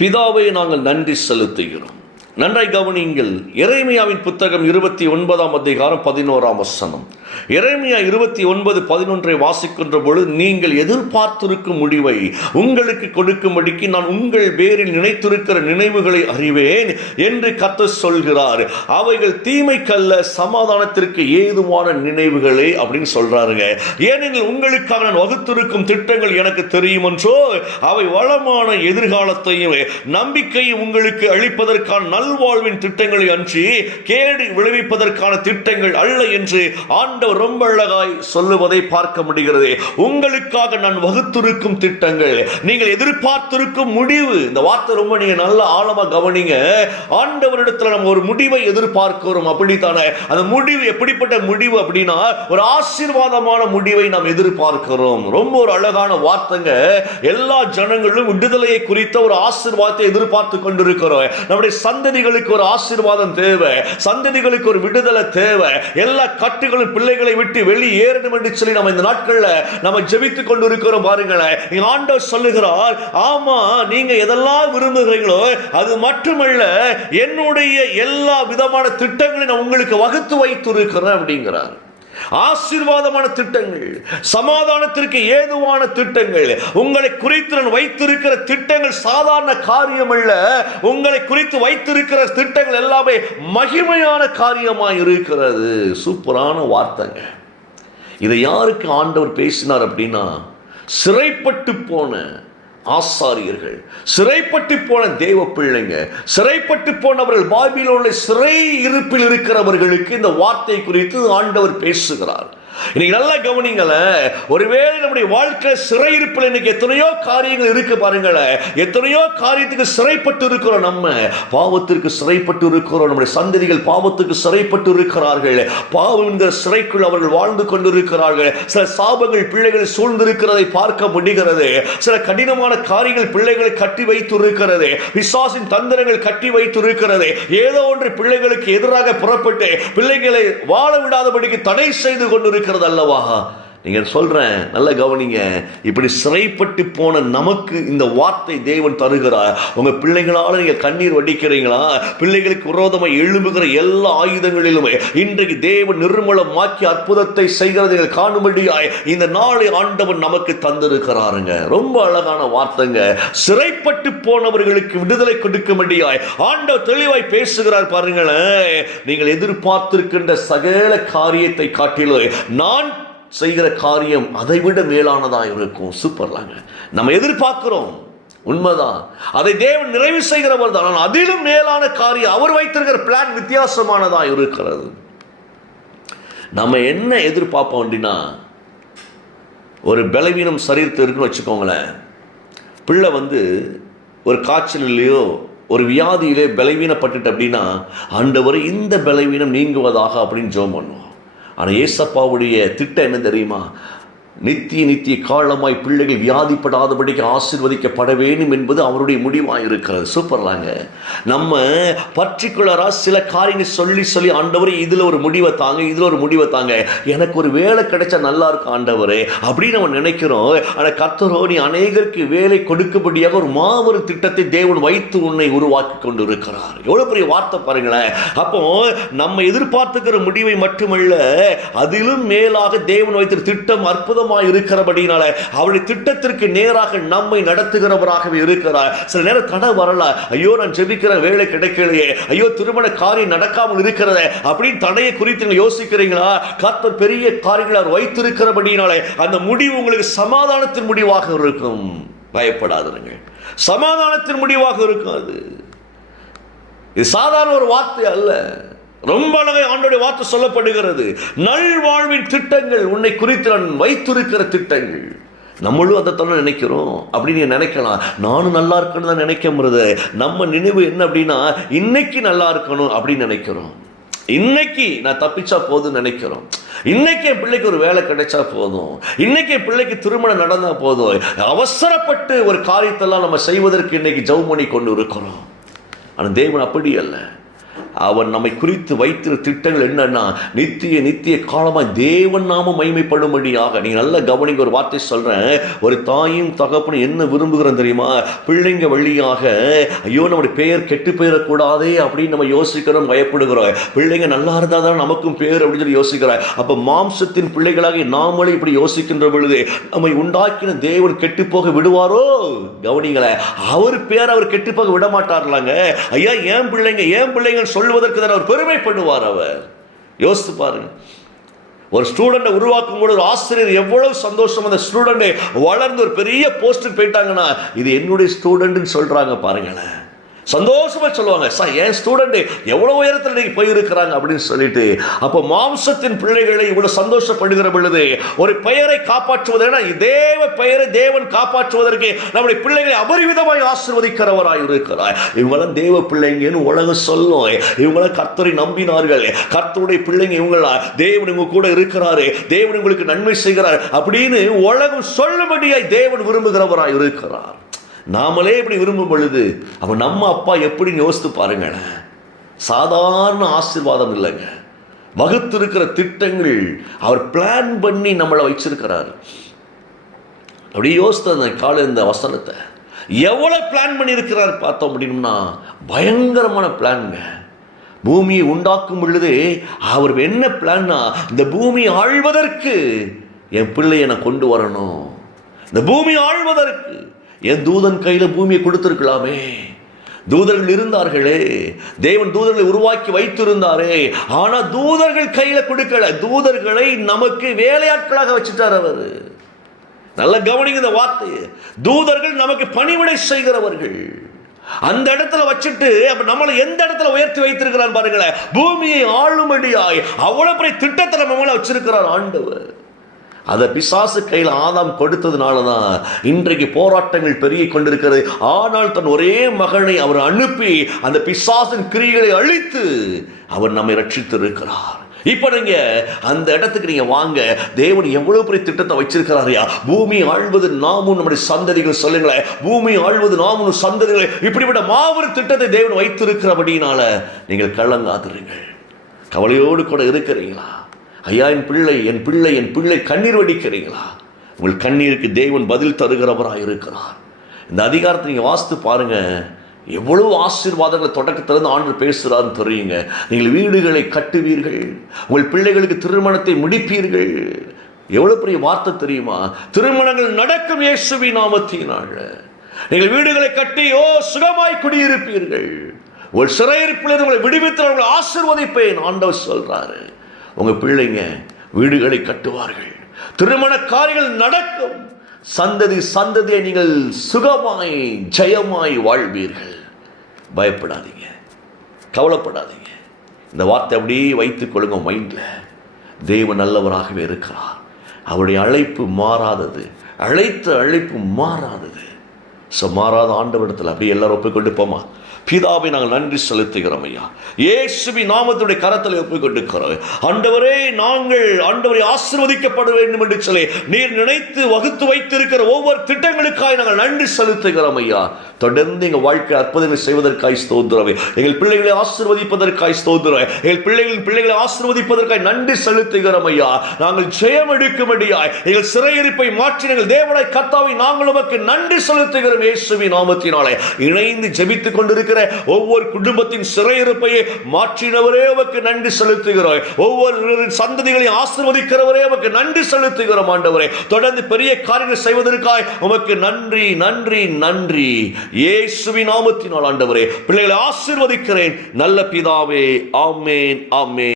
பிதாவை நாங்கள் நன்றி செலுத்துகிறோம். நன்றாய் கவனியுங்கள். எரேமியாவின் புத்தகம் 29ஆம் அதிகாரம் 11ஆம் வசனம். எரேமியா 29:11 வாசிக்கின்ற பொழுது, நீங்கள் எதிர்பார்த்திருக்கும் முடிவை உங்களுக்கு கொடுக்கும்படிக்கு நான் உங்கள் பேரில் நினைத்திருக்கிற நினைவுகளை அறிவேன் என்று கர்த்தர் சொல்கிறார். அவைகள் தீமைக்கல்ல, சமாதானத்திற்கு ஏதுவான நினைவுகளே அப்படின்னு சொல்றாருங்க. ஏனெனில் உங்களுக்காக நான் வகுத்திருக்கும் திட்டங்கள் எனக்கு தெரியும் என்றோ, அவை வளமான எதிர்காலத்தையும் நம்பிக்கையும் உங்களுக்கு அளிப்பதற்கான நல்வாழ்வின் திட்டங்களை அன்றி கேடு விளைவிப்பதற்கான திட்டங்கள் அல்ல என்று ஆண்டவர் ரொம்ப அழகாய் சொல்லுவதை பார்க்க முடிகிறது. உங்களுக்காக நான் வகுத்திருக்கும் திட்டங்கள், நீங்கள் எதிர்பார்த்திருக்கும் முடிவு. இந்த வார்த்தை ரொம்ப நீங்க நல்ல ஆழமா கவனிங்க. ஆண்டவரிடத்துல நம்ம ஒரு முடிவை எதிர்பார்க்கிறோம், அப்படித்தானே? அந்த முடிவு எப்படிப்பட்ட முடிவு அப்படின்னா, ஒரு ஆசீர்வாதமான முடிவை நாம் எதிர்பார்க்கிறோம். ரொம்ப ஒரு அழகான வார்த்தைங்க. எல்லா ஜனங்களும் விடுதலையை குறித்த ஒரு ஆசீர்வாதத்தை எதிர்பார்த்து கொண்டிருக்கிறோம். நம்முடைய சந்ததிகளுக்கு ஒரு ஆசீர்வாதம் தேவை, சந்ததிகளுக்கு ஒரு விடுதலை தேவை. எல்லா கட்டுகளும் பிள்ளைகளை விட்டு வெளியேறணும் என்று சொல்லி நம்ம இந்த நாட்கள்ல நம்ம ஜெபித்துக் கொண்டிருக்கிறோம். பாருங்களேன், ஆண்டவர் சொல்லுகிறார், ஆமா, நீங்க எதெல்லாம் விரும்புகிறீங்களோ அது மட்டுமல்ல, என்னுடைய எல்லா விதமான திட்டங்களை நான் உங்களுக்கு வகுத்து வைத்திருக்கிறேன் அப்படிங்கிறார். ஆசீர்வாதமான திட்டங்கள், சமாதானத்திற்கு ஏதுவான திட்டங்கள், உங்களை குறித்து நான் வைத்திருக்கிற திட்டங்கள் சாதாரண காரியம் அல்ல. உங்களை குறித்து வைத்திருக்கிற திட்டங்கள் எல்லாமே மகிமையான காரியமாய் இருக்கிறது. சூப்பரான வார்த்தைங்க. இதை யாருக்கு ஆண்டவர் பேசினார் அப்படின்னா, சிறைப்பட்டு போன ஆசாரியர்கள், சிறைப்பட்டு போன தேவ பிள்ளைங்க, சிறைப்பட்டு போனவர்கள், பாபிலோனில் சிறை இருப்பில் இருக்கிறவர்களுக்கு இந்த வார்த்தை குறித்து ஆண்டவர் பேசுகிறார். இன்னைக்கு நல்லா கவனிங்களேன். ஒருவேளை நம்முடைய வாழ்க்கை சிறையிருப்பில் இன்னைக்கு எத்தனையோ காரியங்கள் இருக்கு பாருங்களேன். எத்தனையோ காரியத்துக்கு சிறைப்பட்டு இருக்கிறோம். நம்ம பாவத்திற்கு சிறைப்பட்டு இருக்கிறோம். நம்முடைய சந்ததிகள் பாவத்துக்கு சிறைப்பட்டு இருக்கிறார்கள். பாவம் என்கிற சிறைக்குள் அவர்கள் வாழ்ந்து கொண்டிருக்கிறார்கள். சில சாபங்கள் பிள்ளைகளை சூழ்ந்திருக்கிறதை பார்க்க முடிகிறது. சில கடினமான காரியங்கள் பிள்ளைகளை கட்டி வைத்து இருக்கிறது. பிசாசின் தந்திரங்கள் கட்டி வைத்து இருக்கிறது. ஏதோ ஒன்று பிள்ளைகளுக்கு எதிராக புறப்பட்டு பிள்ளைகளை வாழ விடாதபடிக்கு தடை செய்து கொண்டிருக்கிறது அல்லவா? நீங்க சொல்றேன், நல்ல கவனிங்க. இப்படி சிறைப்பட்டு போன நமக்கு இந்த வார்த்தை தேவன் தருகிறார். உங்க பிள்ளைகளால நீங்க கண்ணீர் வடிக்கிறீங்களா? பிள்ளைகளுக்கு விரோதமாக எழும்புகிற எல்லா ஆயுதங்களிலுமே இன்றைக்கு தேவன் நிர்மூலமாக்கி அற்புதத்தை செய்கிறதை காணும்படியாய் இந்த நாளை ஆண்டவன் நமக்கு தந்திருக்கிறாருங்க. ரொம்ப அழகான வார்த்தைங்க. சிறைப்பட்டு போனவர்களுக்கு விடுதலை கொடுக்கும்படியாய் ஆண்டவர் தெளிவாய் பேசுகிறார். பாருங்களேன், நீங்கள் எதிர்பார்த்திருக்கின்ற சகல காரியத்தை காட்டிலும் நான் செய்கிற காரியம் அதை விட மேலானதாக இருக்கும். சூப்பர்லாங்க. நம்ம எதிர்பார்க்கிறோம், உண்மைதான். அதை தேவன் நிறைவு செய்கிறவர் தான். ஆனால் அதிலும் மேலான காரியம், அவர் வைத்திருக்கிற பிளான் வித்தியாசமானதாக இருக்கிறது. நம்ம என்ன எதிர்பார்ப்போம் அப்படின்னா, ஒரு பலவீனம் சரீரத்தில் இருக்குன்னு வச்சுக்கோங்களேன். பிள்ளை ஒரு காய்ச்சலிலேயோ ஒரு வியாதியிலே பலவீனப்பட்டுட்டு அப்படின்னா, ஆண்டவரே இந்த பலவீனம் நீங்குவதாக அப்படின்னு ஜெபம் பண்ணுவோம். ஆனால் ஏசப்பாவுடைய திட்டம் என்ன தெரியுமா? நித்திய காலமாய் பிள்ளைகள் வியாதிப்படாதபடிக்கு ஆசீர்வதிக்கப்பட வேண்டும் என்பது அவருடைய முடிவாக இருக்கிறது. சூப்பர்லாங்க. நம்ம பர்டிகுலராக சில காரியங்கள் சொல்லி ஆண்டவரே இதில் ஒரு முடிவை தாங்க, இதில் ஒரு முடிவை தாங்க, எனக்கு ஒரு வேலை கிடைச்சா நல்லா இருக்கும் ஆண்டவரே அப்படின்னு நம்ம நினைக்கிறோம். ஆனால் கர்த்தரோ, நீ அநேகருக்கு வேலை கொடுக்கும்படியாக ஒரு மாபெரும் திட்டத்தை தேவன் வைத்து உன்னை உருவாக்கி கொண்டு இருக்கிறார். எவ்வளோ பெரிய வார்த்தை பாருங்களேன். அப்போ நம்ம எதிர்பார்த்துக்கிற முடிவை மட்டுமல்ல, அதிலும் மேலாக தேவன் வைத்த திட்டம் அற்புதம் இருக்கிறபடினால அவருடைய திட்டத்திற்கு நேராக நம்மை நடத்துகிறவராகவே இருக்கிறார். சில நேரம் தடை வரல, ஐயோ நான் ஜெபிக்கிற வேலை கிடைக்கலையே, ஐயோ திருமண காரியம் நடக்காமல் இருக்கிறத அப்படின்னு தடையை குறித்து யோசிக்கிறீங்களா? கர்த்தர் பெரிய காரியங்களை வைத்திருக்கிறபடினால அந்த முடிவு உங்களுக்கு சமாதானத்தின் முடிவாக இருக்கும். பயப்படாதீங்க, சமாதானத்தின் முடிவாக இருக்கும். அது இது சாதாரண ஒரு வார்த்தை அல்ல. ரொம்ப அழகை ஆண்டவருடைய வார்த்தை சொல்லப்படுகிறது. நல்வாழ்வின் திட்டங்கள், உன்னை குறித்து நான் வைத்திருக்கிற திட்டங்கள். நம்மளும் அதை தானே நினைக்கிறோம் அப்படின்னு நினைக்கலாம். நானும் நல்லா இருக்கணும் தான் நினைக்க முடியாது. நம்ம நினைவு என்ன அப்படின்னா, இன்னைக்கு நல்லா இருக்கணும் அப்படின்னு நினைக்கிறோம். இன்னைக்கு நான் தப்பிச்சா போதும் நினைக்கிறோம். இன்னைக்கு என் பிள்ளைக்கு ஒரு வேலை கிடைச்சா போதும், இன்னைக்கு என் பிள்ளைக்கு திருமணம் நடந்தா போதும். அவசரப்பட்டு ஒரு காரியத்தெல்லாம் நம்ம செய்வதற்கு இன்னைக்கு ஜெபம் பண்ணி கொண்டு இருக்கிறோம். ஆனால் தேவன் அப்படி அல்ல. அவன் நம்மை குறித்து வைத்திருக்கிற திட்டங்கள் என்னன்னா நித்திய நித்திய காலமாக தேவன் நாம மகிமைப்படும்படியாக. நீங்க நல்ல கவனிங்க, ஒரு வார்த்தை சொல்றேன். ஒரு தாயும் தகப்பனும் என்ன விரும்புகிறோம் தெரியுமா? பிள்ளைங்க வழியாக ஐயோ நம்முடைய பெயர் கெட்டு போயிடக்கூடாதே அப்படின்னு நம்ம யோசிக்கிறோம், பயப்படுகிறோம். பிள்ளைங்க நல்லா இருந்தா தான் நமக்கும் பேர் அப்படின்னு சொல்லி யோசிக்கிறோம். அப்ப மாம்சத்தின் பிள்ளைகளாக நாமளே இப்படி யோசிக்கின்ற பொழுது நம்மை உண்டாக்கின தேவன் கெட்டு போக விடுவாரோ? கவனிங்களேன், அவர் பேர் அவர் கெட்டு போக விட மாட்டார்லாங்க. ஐயா ஏன் பிள்ளைங்க சொல்வதற்கு தான் அவர் பெருமைப்படுவார். அவர் யோசித்து பாருங்க. ஒரு ஸ்டூடெண்டை உருவாக்கும் போது ஒரு ஆசிரியர் எவ்வளவு சந்தோஷம், அந்த ஸ்டூடெண்டை வளர்ந்து ஒரு பெரிய போஸ்ட்டுக்கு போயிட்டாங்கன்னா இது என்னுடைய ஸ்டூடெண்ட்னு சொல்றாங்க பாருங்களேன். சந்தோஷமா சொல்லுவாங்க, சார் என் ஸ்டூடெண்ட் எவ்வளவு உயரத்தில் இன்னைக்கு போயிருக்கிறாங்க அப்படின்னு சொல்லிட்டு. அப்போ மாம்சத்தின் பிள்ளைகளை இவ்வளவு சந்தோஷப்படுகிற பொழுது ஒரு பெயரை காப்பாற்றுவதென தேவ பெயரை தேவன் காப்பாற்றுவதற்கு நம்முடைய பிள்ளைகளை அபரிவிதமாய் ஆசீர்வதிக்கிறவராய் இருக்கிறார். இவங்களாம் தேவ பிள்ளைங்கன்னு உலகம் சொல்லும். இவங்களாம் கர்த்தரை நம்பினார்கள், கர்த்தருடைய பிள்ளைங்க, இவங்களா தேவன் இவங்க கூட இருக்கிறாரு, தேவன் உங்களுக்கு நன்மை செய்கிறார் அப்படின்னு உலகம் சொல்லும்படியாய் தேவன் விரும்புகிறவராய் இருக்கிறார். நாமளே இப்படி விரும்பும் பொழுது அவன் நம்ம அப்பா எப்படின்னு யோசித்து பாருங்களேன். சாதாரண ஆசீர்வாதம் இல்லைங்க, வகுத்திருக்கிற திட்டங்கள் அவர் பிளான் பண்ணி நம்மளை வச்சிருக்கிறார். அப்படி யோசித்த அந்த கால இந்த வசனத்தை எவ்வளவு பிளான் பண்ணி இருக்கிறார் பார்த்தோம் அப்படின்னா பயங்கரமான பிளான்ங்க. பூமியை உண்டாக்கும் பொழுது அவர் என்ன பிளான்னா, இந்த பூமியை ஆழ்வதற்கு என் பிள்ளையை நான் கொண்டு வரணும். இந்த பூமியை ஆழ்வதற்கு என் தூதன் கையில் பூமியை கொடுத்திருக்கலாமே. தூதர்கள் இருந்தார்களே, தேவன் தூதர்களை உருவாக்கி வைத்திருந்தாரே. ஆனா தூதர்கள் கையில கொடுக்கல, தூதர்களை நமக்கு வேலையாட்களாக வச்சுட்டார் அவர். நல்ல கவனிங்க இந்த வார்த்தையை. தூதர்கள் நமக்கு பணிவிடை செய்கிறவர்கள். அந்த இடத்துல வச்சுட்டு அப்ப நம்மளை எந்த இடத்துல உயர்த்தி வைத்திருக்கிறார் பாருங்களேன். பூமியை ஆளும்படியாய் அவ்வளவு பெரிய திட்டத்தை நம்மள வச்சிருக்கிறார் ஆண்டவர். அதை பிசாசு கையில் ஆதாம் கொடுத்ததுனால தான் இன்றைக்கு போராட்டங்கள் பெருகி கொண்டிருக்கிறது. ஆனால் தன் ஒரே மகனை அவர் அனுப்பி அந்த பிசாசின் கிரியைகளை அழித்து அவர் நம்மை ரட்சித்து இருக்கிறார். இப்ப நீங்க அந்த இடத்துக்கு நீங்க வாங்க. தேவன் எவ்வளவு பெரிய திட்டத்தை வச்சிருக்கிறாரையா. பூமி ஆழ்வது நாமும் நம்முடைய சந்ததிகள், சொல்லுங்களேன், பூமி ஆழ்வது நாமும் சந்ததிகளை, இப்படிப்பட்ட மாபெரும் திட்டத்தை தேவன் வைத்திருக்கிறபடினால நீங்கள் கலங்காதிருங்கள். கவலையோடு கூட இருக்கிறீங்களா? ஐயா என் பிள்ளை கண்ணீர் வடிக்கிறீங்களா? உங்கள் கண்ணீருக்கு தேவன் பதில் தருகிறவராக இருக்கிறார். இந்த அதிகாரத்தை நீங்கள் வாசித்து பாருங்க. எவ்வளவு ஆசீர்வாதங்களை தொடக்கத்திலிருந்து ஆண்டவர் பேசுகிறான்னு தெரியுங்க. நீங்கள் வீடுகளை கட்டுவீர்கள், உங்கள் பிள்ளைகளுக்கு திருமணத்தை முடிப்பீர்கள். எவ்வளவு பெரிய வார்த்தை தெரியுமா? திருமணங்கள் நடக்கும் இயேசுவின் நாமத்தினால. நீங்கள் வீடுகளை கட்டி சுகமாய் குடியிருப்பீர்கள். உங்கள் சிறையிருப்பிலிருந்து உங்களை விடுவித்து உங்களை ஆசீர்வதிப்பேன் ஆண்டவர் சொல்றாரு. உங்க பிள்ளைங்க வீடுகளை கட்டுவார்கள், திருமண காரியங்கள் நடக்கும், சந்ததியை நீங்கள் சுகமாய் ஜெயமாய் வாழ்வீர்கள். பயப்படாதீங்க, கவலைப்படாதீங்க. இந்த வார்த்தை அப்படியே வைத்துக் கொள்ளுங்க மைண்ட்ல. தேவன் நல்லவராகவே இருக்கிறார். அவருடைய அழைப்பு மாறாதது, அழைப்பு மாறாதது. மாறாத ஆண்டவரிடத்தில் அப்படியே எல்லாரும் ஒப்புக்கொண்டு போமா. பிதாவை நாங்கள் நன்றி செலுத்துகிறோம் ஐயா. இயேசுவின் நாமத்துடைய கரத்தில் ஒப்புக்கொண்டிருக்கிறோம். ஆண்டவரே, ஆண்டவரை ஆசீர்வதிக்கப்பட வேண்டும் என்று சொல்லி நீர் நினைத்து வகுத்து வைத்திருக்கிற ஒவ்வொரு திட்டங்களுக்காக நாங்கள் நன்றி செலுத்துகிறோம் ஐயா. தொடர்ந்து எங்கள் வாழ்க்கை அற்புதங்களை செய்வதற்காய் ஸ்தோத்திரம். எங்கள் பிள்ளைகளை ஆசீர்வதிப்பதற்காய் ஸ்தோத்திரம். எங்கள் பிள்ளைகளை ஆசீர்வதிப்பதற்காய் நன்றி செலுத்துகிறோம் ஐயா. நாங்கள் ஜெயம் எடுக்கும்படியாய் எங்கள் சிறையிருப்பை மாற்றி எங்கள் தேவனாய் கர்த்தாவை நாங்கள் உமக்கு நன்றி செலுத்துகிறோம். இயேசுவின் நாமத்தினாலே இணைந்து ஜெபித்துக் கொண்டிருக்கிற ஒவ்வொரு குடும்பத்தின் சிறையிருப்பையை மாற்றினவரே உமக்கு நன்றி செலுத்துகிறோம். ஒவ்வொரு சந்ததிகளையும் ஆசீர்வதிக்கிறவரே உமக்கு நன்றி செலுத்துகிறோம். ஆண்டவரே, தொடர்ந்து பெரிய காரியங்கள் செய்வதற்காய் உமக்கு நன்றி நன்றி நன்றி. இயேசுவின் நாமத்தினால் ஆண்டவரே பிள்ளைகளை ஆசீர்வதிக்கிறேன் நல்ல பிதாவே. ஆமென், ஆமென்.